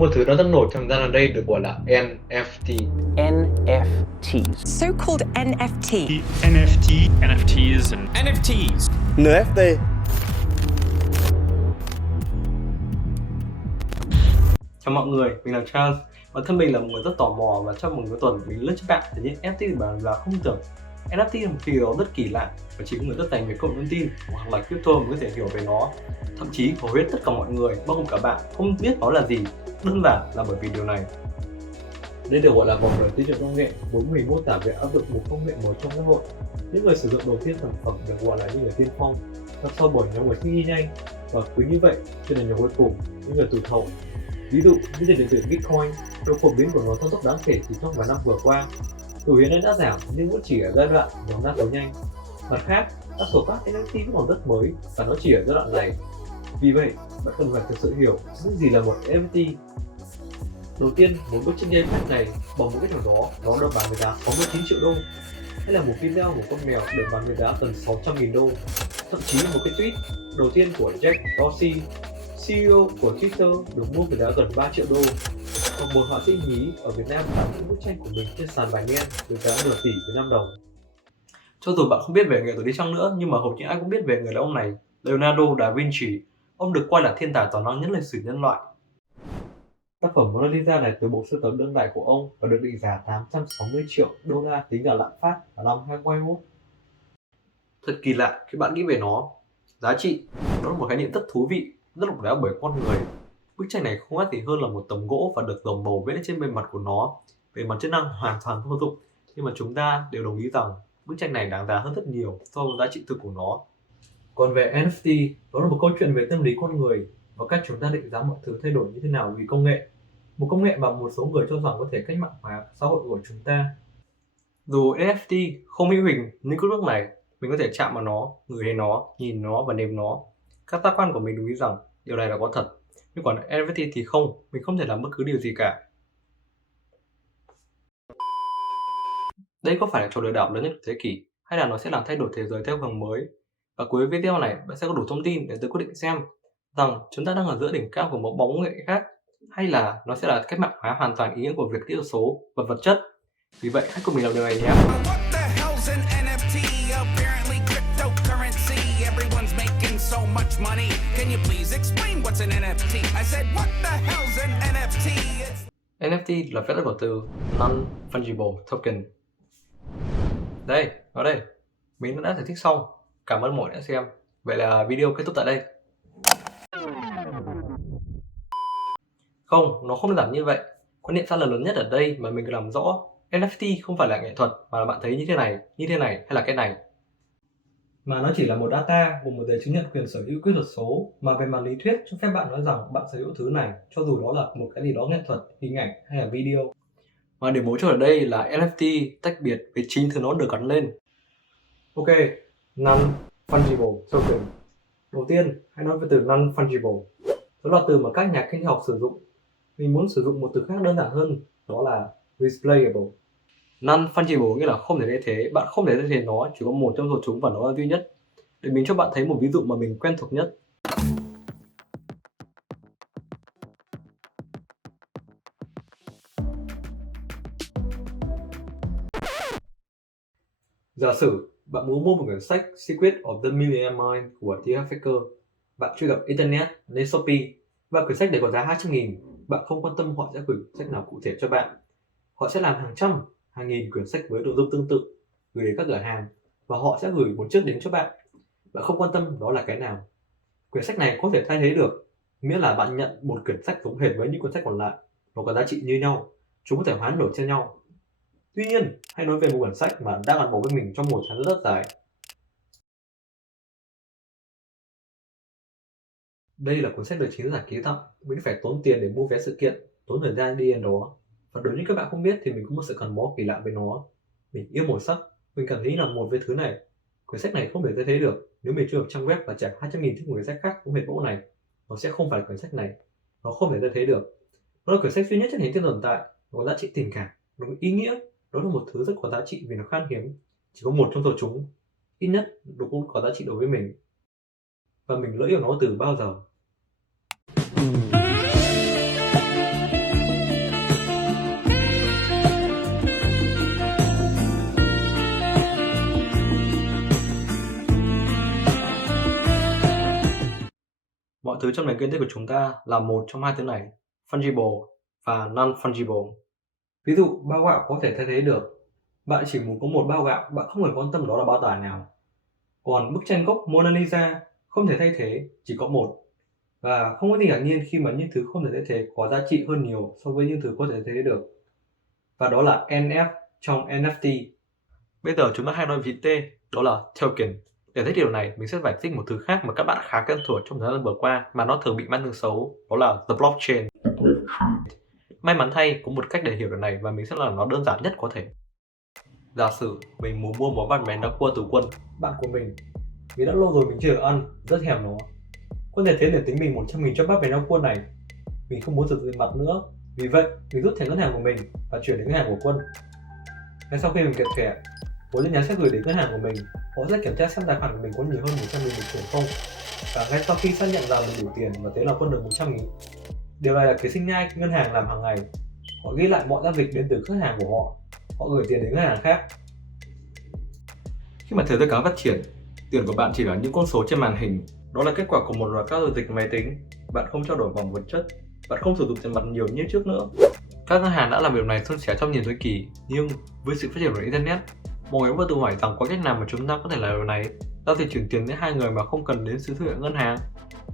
một thứ nó rất nổi trong gian gần đây được gọi là NFT. NFTs. So-called NFT. NFTs and NFTs. NFT. Chào mọi người, mình là Charles. Bản thân mình là một người rất tò mò và trong một cái tuần mình lướt trên mạng thì những NFT bảo là không tưởng. NFT là một điều đó rất kỳ lạ và chỉ có người rất dành về công nghệ thông tin hoặc là crypto mới có thể hiểu về nó. Thậm chí hầu hết tất cả mọi người, bao gồm cả bạn, không biết nó là gì. Đơn giản là bởi vì điều này. Đây được gọi là vòng đời thị trường công nghệ, vốn mình mô tả về áp dụng một công nghệ mới trong xã hội. Những người sử dụng đầu tiên sản phẩm được gọi là những người tiên phong, theo sau bởi nhóm người thích nghi nhanh, và cứ như vậy cho đến nhóm cuối cùng, những người tụt hậu. Ví dụ như tiền điện tử Bitcoin, độ phổ biến của nó tăng tốc đáng kể chỉ trong vài năm vừa qua. Dù hiện nay đã giảm nhưng vẫn chỉ ở giai đoạn nhóm đa số nhanh. Mặt khác, đa số các NFT vẫn còn rất mới và nó chỉ ở giai đoạn này. Vì vậy, bạn cần phải thực sự hiểu những gì là một NFT. Đầu tiên, một bức tranh game khác này bằng một cách nào đó nó được bán với giá 69 triệu đô, hay là một video của con mèo được bán với giá gần 600.000 đô. Thậm chí một cái tweet đầu tiên của Jack Dorsey, CEO của Twitter, được mua với giá gần 3 triệu đô. Hoặc một họa sĩ nhí ở Việt Nam bán những bức tranh của mình trên sàn bài đen với giá nửa tỷ Việt Nam đồng. Cho dù bạn không biết về nghệ thuật đi chăng nữa, nhưng mà hầu như ai cũng biết về người đàn ông này, Leonardo da Vinci. Ông được coi là thiên tài toàn năng nhất lịch sử nhân loại. Tác phẩm Mona Lisa này từ bộ sưu tập đương đại của ông và được định giá 860 triệu đô la tính cả lạm phát vào năm 2021. Thật kỳ lạ khi bạn nghĩ về nó. Giá trị, đó là một khái niệm rất thú vị, rất độc đáo bởi con người. Bức tranh này không khác gì hơn là một tấm gỗ và được dòng màu vẽ trên bề mặt của nó. Về mặt chức năng hoàn toàn vô dụng, nhưng mà chúng ta đều đồng ý rằng bức tranh này đáng giá hơn rất nhiều so với giá trị thực của nó. Còn về NFT, đó là một câu chuyện về tâm lý con người và cách chúng ta định giá mọi thứ thay đổi như thế nào vì công nghệ. Một công nghệ mà một số người cho rằng có thể cách mạng hóa xã hội của chúng ta. Dù NFT không hữu hình như cốt nước này, mình có thể chạm vào nó, ngửi thấy nó, nhìn nó và nếm nó. Các giác quan của mình đồng ý rằng điều này là có thật. Nhưng còn NFT thì không, mình không thể làm bất cứ điều gì cả. Đây có phải là trò lừa đảo lớn nhất của thế kỷ, hay là nó sẽ làm thay đổi thế giới theo hướng mới? Và cuối video này, bạn sẽ có đủ thông tin để tự quyết định xem rằng chúng ta đang ở giữa đỉnh cao của một bóng nghệ khác, hay là nó sẽ là cách mạng hóa hoàn toàn ý nghĩa của việc kỹ thuật số và vật chất. Vì vậy, hãy cùng mình làm điều này nhé! NFT là viết tắt của từ Non-Fungible Token. Đây, nó đây. Mình đã giải thích xong. Cảm ơn mọi người đã xem. Vậy là video kết thúc tại đây. Không, nó không đơn giản như vậy. Quan niệm sai lầm lớn nhất ở đây mà mình cần làm rõ, NFT không phải là nghệ thuật mà là bạn thấy như thế này hay là cái này. Mà nó chỉ là một data gồm một giấy chứng nhận quyền sở hữu kỹ thuật số mà về mặt lý thuyết cho phép bạn nói rằng bạn sở hữu thứ này cho dù đó là một cái gì đó nghệ thuật, hình ảnh hay là video. Và điểm mấu chốt ở đây là NFT tách biệt với chính thứ nó được gắn lên. Ok, Non-Fungible Token. Đầu tiên, hãy nói về từ Non-Fungible. Đó là từ mà các nhà kinh học sử dụng. Mình muốn sử dụng một từ khác đơn giản hơn, đó là Replayable. Non-Fungible nghĩa là không thể thay thế, bạn không thể thay thế nó, chỉ có một trong số chúng và nó là duy nhất. Để mình cho bạn thấy một ví dụ mà mình quen thuộc nhất. Giả sử bạn muốn mua một quyển sách Secret of the Millionaire Mind của T.Harv Eker. Bạn truy cập Internet lên Shopee và quyển sách này có giá 200.000. Bạn không quan tâm họ sẽ gửi sách nào cụ thể cho bạn. Họ sẽ làm hàng trăm, hàng nghìn quyển sách với nội dung tương tự gửi đến các cửa hàng và họ sẽ gửi một chiếc đến cho bạn. Bạn không quan tâm đó là cái nào. Quyển sách này có thể thay thế được, miễn là bạn nhận một quyển sách giống hệt với những cuốn sách còn lại. Nó có giá trị như nhau, chúng có thể hoán đổi cho nhau. Tuy nhiên, hãy nói về một quyển sách mà đang gắn bó với mình trong một thời gian rất dài. Đây là cuốn sách được chính giả ký tặng, mình phải tốn tiền để mua vé sự kiện, tốn thời gian đi đến đó. Và đối với các bạn không biết thì mình có một sự gắn bó kỳ lạ với nó. Mình yêu màu sắc, mình cảm thấy là một với thứ này. Quyển sách này không thể thay thế được. Nếu mình truy cập trang web và trả 200.000 cho một quyển sách khác cũng hệt mẫu này, nó sẽ không phải là quyển sách này. Nó không thể thay thế được. Nó là quyển sách duy nhất trên hành tinh tồn tại, nó có giá trị tình cảm, nó có ý nghĩa. Đó là một thứ rất có giá trị vì nó khan hiếm. Chỉ có một trong số chúng, ít nhất nó cũng có giá trị đối với mình. Và mình lỡ yêu nó từ bao giờ. thứ trong nền kinh tế của chúng ta là một trong hai thứ này, fungible và non-fungible. Ví dụ, bao gạo có thể thay thế được. Bạn chỉ muốn có một bao gạo, bạn không hề quan tâm đó là bao tải nào. Còn bức tranh gốc Mona Lisa không thể thay thế, chỉ có một. Và không có gì ngạc nhiên khi mà những thứ không thể thay thế có giá trị hơn nhiều so với những thứ có thể thay thế được. Và đó là NF trong NFT. Bây giờ chúng ta hay nói vị T, đó là token. Để thấy điều này, mình sẽ giải thích một thứ khác mà các bạn khá quen thuộc trong thời gian vừa qua mà nó thường bị mang tiếng xấu, đó là the blockchain. May mắn thay, có một cách để hiểu điều này và mình sẽ làm nó đơn giản nhất có thể. Giả sử mình muốn mua một bát bánh đa cua từ Quân, bạn của mình. Vì đã lâu rồi mình chưa được ăn, rất thèm nó. Quân thể thế để tính mình 100.000 cho bát bánh đa cua này. Mình không muốn sử dụng tiền mặt nữa, vì vậy mình rút thẻ ngân hàng của mình và chuyển đến ngân hàng của Quân. Ngay sau khi mình kẹp thẻ, bộ tin nhắn sẽ gửi đến ngân hàng của mình. Họ sẽ kiểm tra xem tài khoản của mình có nhiều hơn 100.000 được chuyển không. Và ngay sau khi xác nhận rằng mình đủ tiền và thế là Quân được 100.000. Điều này là cái sinh nhai ngân hàng làm hàng ngày. Họ ghi lại mọi giao dịch đến từ khách hàng của họ. Họ gửi tiền đến ngân hàng khác. Khi mà thế giới càng phát triển, tiền của bạn chỉ là những con số trên màn hình. Đó là kết quả của một loạt các giao dịch máy tính. Bạn không trao đổi bằng vật chất. Bạn không sử dụng tiền mặt nhiều như trước nữa. Các ngân hàng đã làm việc này suôn sẻ trong nhiều thế kỷ, nhưng với sự phát triển của Internet, mọi người vẫn tự hỏi rằng có cách nào mà chúng ta có thể làm điều này, giao dịch chuyển tiền đến hai người mà không cần đến sự thực hiện ngân hàng.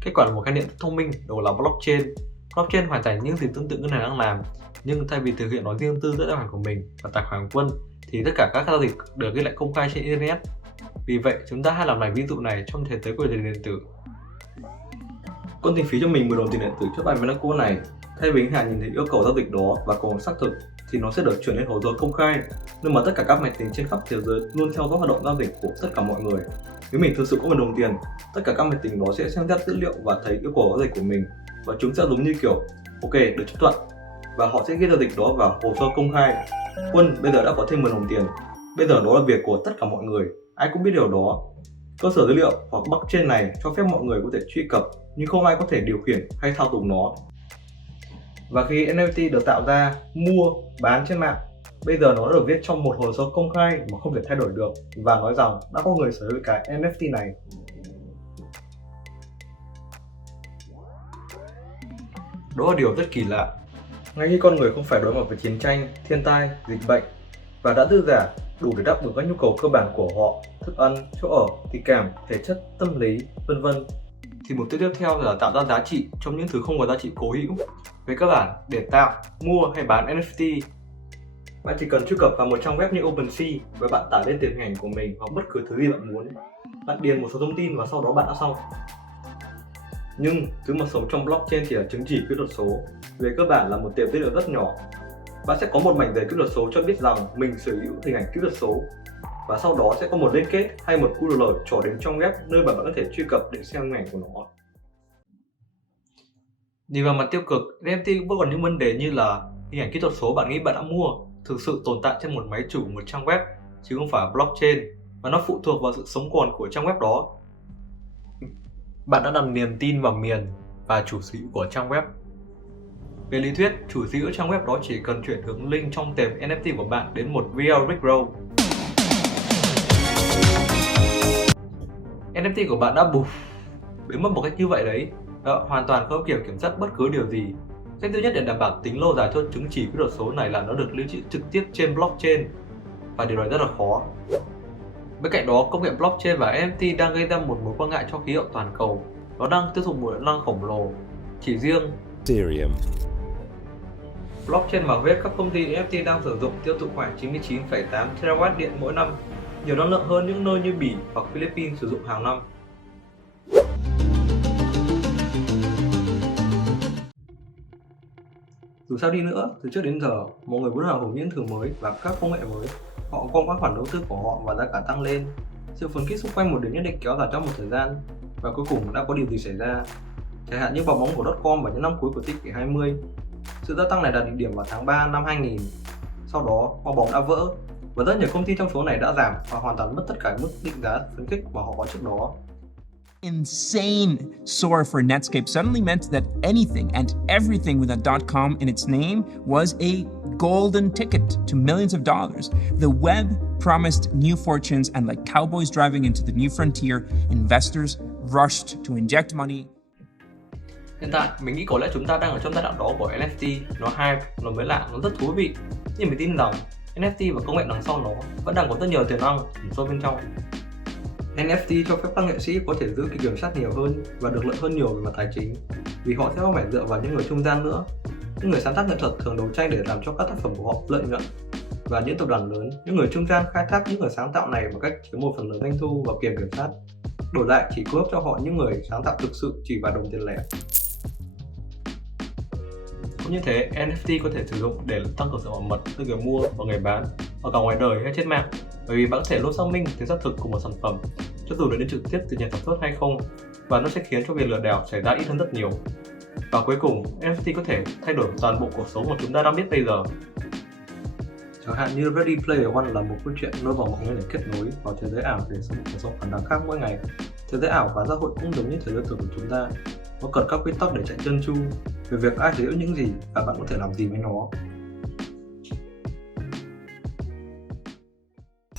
Kết quả là một khái niệm thông minh, đó là blockchain. Blockchain hoàn thành những gì tương tự ngân hàng đang làm, nhưng thay vì thực hiện nó riêng tư giữa tài khoản của mình và tài khoản của Quân, thì tất cả các giao dịch được ghi lại công khai trên Internet. Vì vậy, chúng ta hãy làm lại ví dụ này trong thế giới của tiền điện tử. Quân tính phí cho mình 10 đồng tiền điện tử cho bài Monaco này. Thay vì khách hàng nhìn thấy yêu cầu giao dịch đó và cầu xác thực, thì nó sẽ được chuyển lên hồ sơ công khai, nơi mà tất cả các máy tính trên khắp thế giới luôn theo dõi hoạt động giao dịch của tất cả mọi người. Nếu mình thực sự có 1 đồng tiền, tất cả các máy tính đó sẽ xem xét dữ liệu và thấy yêu cầu giao dịch của mình, và chúng sẽ giống như kiểu ok, được chấp thuận, và họ sẽ ghi giao dịch đó vào hồ sơ công khai. Quân bây giờ đã có thêm 10 đồng tiền. Bây giờ đó là việc của tất cả mọi người, ai cũng biết điều đó. Cơ sở dữ liệu hoặc blockchain này cho phép mọi người có thể truy cập, nhưng không ai có thể điều khiển hay thao túng nó. Và khi NFT được tạo ra, mua, bán trên mạng, bây giờ nó được viết trong một hồ sơ công khai mà không thể thay đổi được, và nói rằng đã có người sở hữu cái NFT này. Đó là điều rất kỳ lạ. Ngay khi con người không phải đối mặt với chiến tranh, thiên tai, dịch bệnh và đã dư giả đủ để đáp ứng các nhu cầu cơ bản của họ, thức ăn, chỗ ở, tình cảm, thể chất, tâm lý, vân vân, thì mục tiêu tiếp theo là tạo ra giá trị trong những thứ không có giá trị cố hữu. Về cơ bản, để tạo, mua hay bán NFT, bạn chỉ cần truy cập vào một trang web như OpenSea và bạn tải lên tiền hình ảnh của mình hoặc bất cứ thứ gì bạn muốn. Bạn điền một số thông tin và sau đó bạn đã xong. Nhưng thứ mà sống trong blockchain chỉ là chứng chỉ kỹ thuật số. Về cơ bản là một tiệm dữ liệu rất nhỏ. Bạn sẽ có một mảnh giấy kỹ thuật số cho biết rằng mình sở hữu hình ảnh kỹ thuật số, và sau đó sẽ có một liên kết hay một URL trỏ đến trong web nơi mà bạn có thể truy cập để xem hình ảnh của nó. Nhìn vào mặt tiêu cực, NFT cũng vẫn còn những vấn đề như là hình ảnh kỹ thuật số bạn nghĩ bạn đã mua thực sự tồn tại trên một máy chủ một trang web, chứ không phải blockchain, và nó phụ thuộc vào sự sống còn của trang web đó. Bạn đã đặt niềm tin vào miền và chủ sở hữu của trang web. Về lý thuyết, chủ sở hữu trang web đó chỉ cần chuyển hướng link trong tệp NFT của bạn đến một real Rickroll. NFT của bạn đã biến mất một cách như vậy đấy, và hoàn toàn không kiểm soát bất cứ điều gì. Cách duy nhất để đảm bảo tính lâu dài cho chứng chỉ kỹ thuật số này là nó được lưu trữ trực tiếp trên blockchain, và điều này rất là khó. Bên cạnh đó, công nghệ blockchain và NFT đang gây ra một mối quan ngại cho khí hậu toàn cầu. Nó đang tiêu thụ một lượng năng khổng lồ. Chỉ riêng Ethereum, blockchain mà hết các công ty NFT đang sử dụng tiêu thụ khoảng 99,8 TW điện mỗi năm, nhiều năng lượng hơn những nơi như Bỉ hoặc Philippines sử dụng hàng năm. Dù sao đi nữa, từ trước đến giờ, mọi người muốn hưởng những thứ mới và các công nghệ mới. Họ gom các khoản đầu tư của họ và giá cả tăng lên. Sự phấn khích xung quanh một điểm nhất định kéo dài trong một thời gian, và cuối cùng đã có điều gì xảy ra. Chẳng hạn như bong bóng của .com vào những năm cuối của thế kỷ 20. Sự gia tăng này đạt đỉnh điểm vào tháng 3 năm 2000. Sau đó, bong bóng đã vỡ, và rất nhiều công ty trong số này đã giảm và hoàn toàn mất tất cả mức định giá phấn khích mà họ có trước đó. Insane soar for Netscape suddenly meant that anything and everything with a .com in its name was a golden ticket to millions of dollars. The web promised new fortunes, and like cowboys driving into the new frontier, investors rushed to inject money. Hiện tại, mình nghĩ có lẽ chúng ta đang ở trong giai đoạn đó của NFT. Nó hype, nó mới lạ, nó rất thú vị. Nhưng mình tin rằng NFT và công nghệ đằng sau nó vẫn đang có rất nhiều tiềm năng ẩn sâu bên trong. NFT cho phép các nghệ sĩ có thể giữ cái kiểm soát nhiều hơn và được lợi hơn nhiều về mặt tài chính, vì họ sẽ không phải dựa vào những người trung gian nữa. Những người sáng tác nghệ thuật thường đấu tranh để làm cho các tác phẩm của họ lợi nhuận, và những tập đoàn lớn, những người trung gian khai thác những người sáng tạo này bằng cách chiếm một phần lớn doanh thu và kiểm soát. Đổi lại chỉ cung cấp cho họ những người sáng tạo thực sự chỉ vài đồng tiền lẻ. Cũng như thế, NFT có thể sử dụng để tăng cường sự bảo mật từ người mua và người bán ở cả ngoài đời hay trên mạng, bởi vì bạn có thể luôn xác minh tính xác thực của một sản phẩm, cho dù được đến trực tiếp từ nhà sản xuất hay không, và nó sẽ khiến cho việc lừa đảo xảy ra ít hơn rất nhiều. Và cuối cùng, NFT có thể thay đổi toàn bộ cuộc sống mà chúng ta đang biết bây giờ. Chẳng hạn như Ready Player One là một câu chuyện nối vào mọi người để kết nối vào thế giới ảo để sống cuộc sống phản đẳng khác mỗi ngày. Thế giới ảo và xã hội cũng giống như thế giới thực của chúng ta. Nó cần các quy tắc để chạy trơn tru về việc ai sở hữu những gì và bạn có thể làm gì với nó.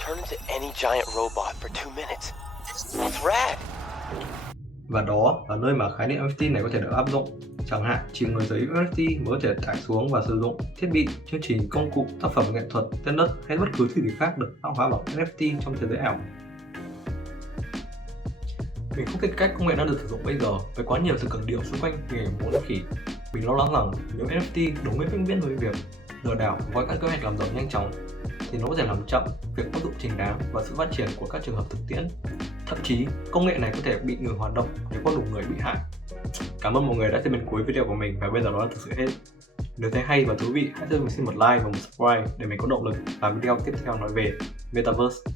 Turn into any giant robot for 2 minutes. That's rad. Và đó là nơi mà khái niệm NFT này có thể được áp dụng. Chẳng hạn, chỉ người sở hữu NFT mới có thể tải xuống và sử dụng thiết bị, chương trình, công cụ, tác phẩm nghệ thuật, tên đất hay bất cứ thứ gì khác được mã hóa bằng NFT trong thế giới ảo. Mình không thích cách công nghệ đang được sử dụng bây giờ với quá nhiều sự cường điệu xung quanh hình ảnh bốn con khỉ. Mình lo lắng rằng nếu NFT đúng với vĩnh viễn với việc lừa đảo với các kế hoạch làm giàu nhanh chóng, thì nó có thể làm chậm việc áp dụng trình đáng và sự phát triển của các trường hợp thực tiễn. Thậm chí, công nghệ này có thể bị ngừng hoạt động nếu có đủ người bị hại. Cảm ơn mọi người đã xem đến cuối video của mình, và bây giờ đó là thực sự hết. Nếu thấy hay và thú vị, hãy cho mình xin một like và một subscribe để mình có động lực làm video tiếp theo nói về Metaverse.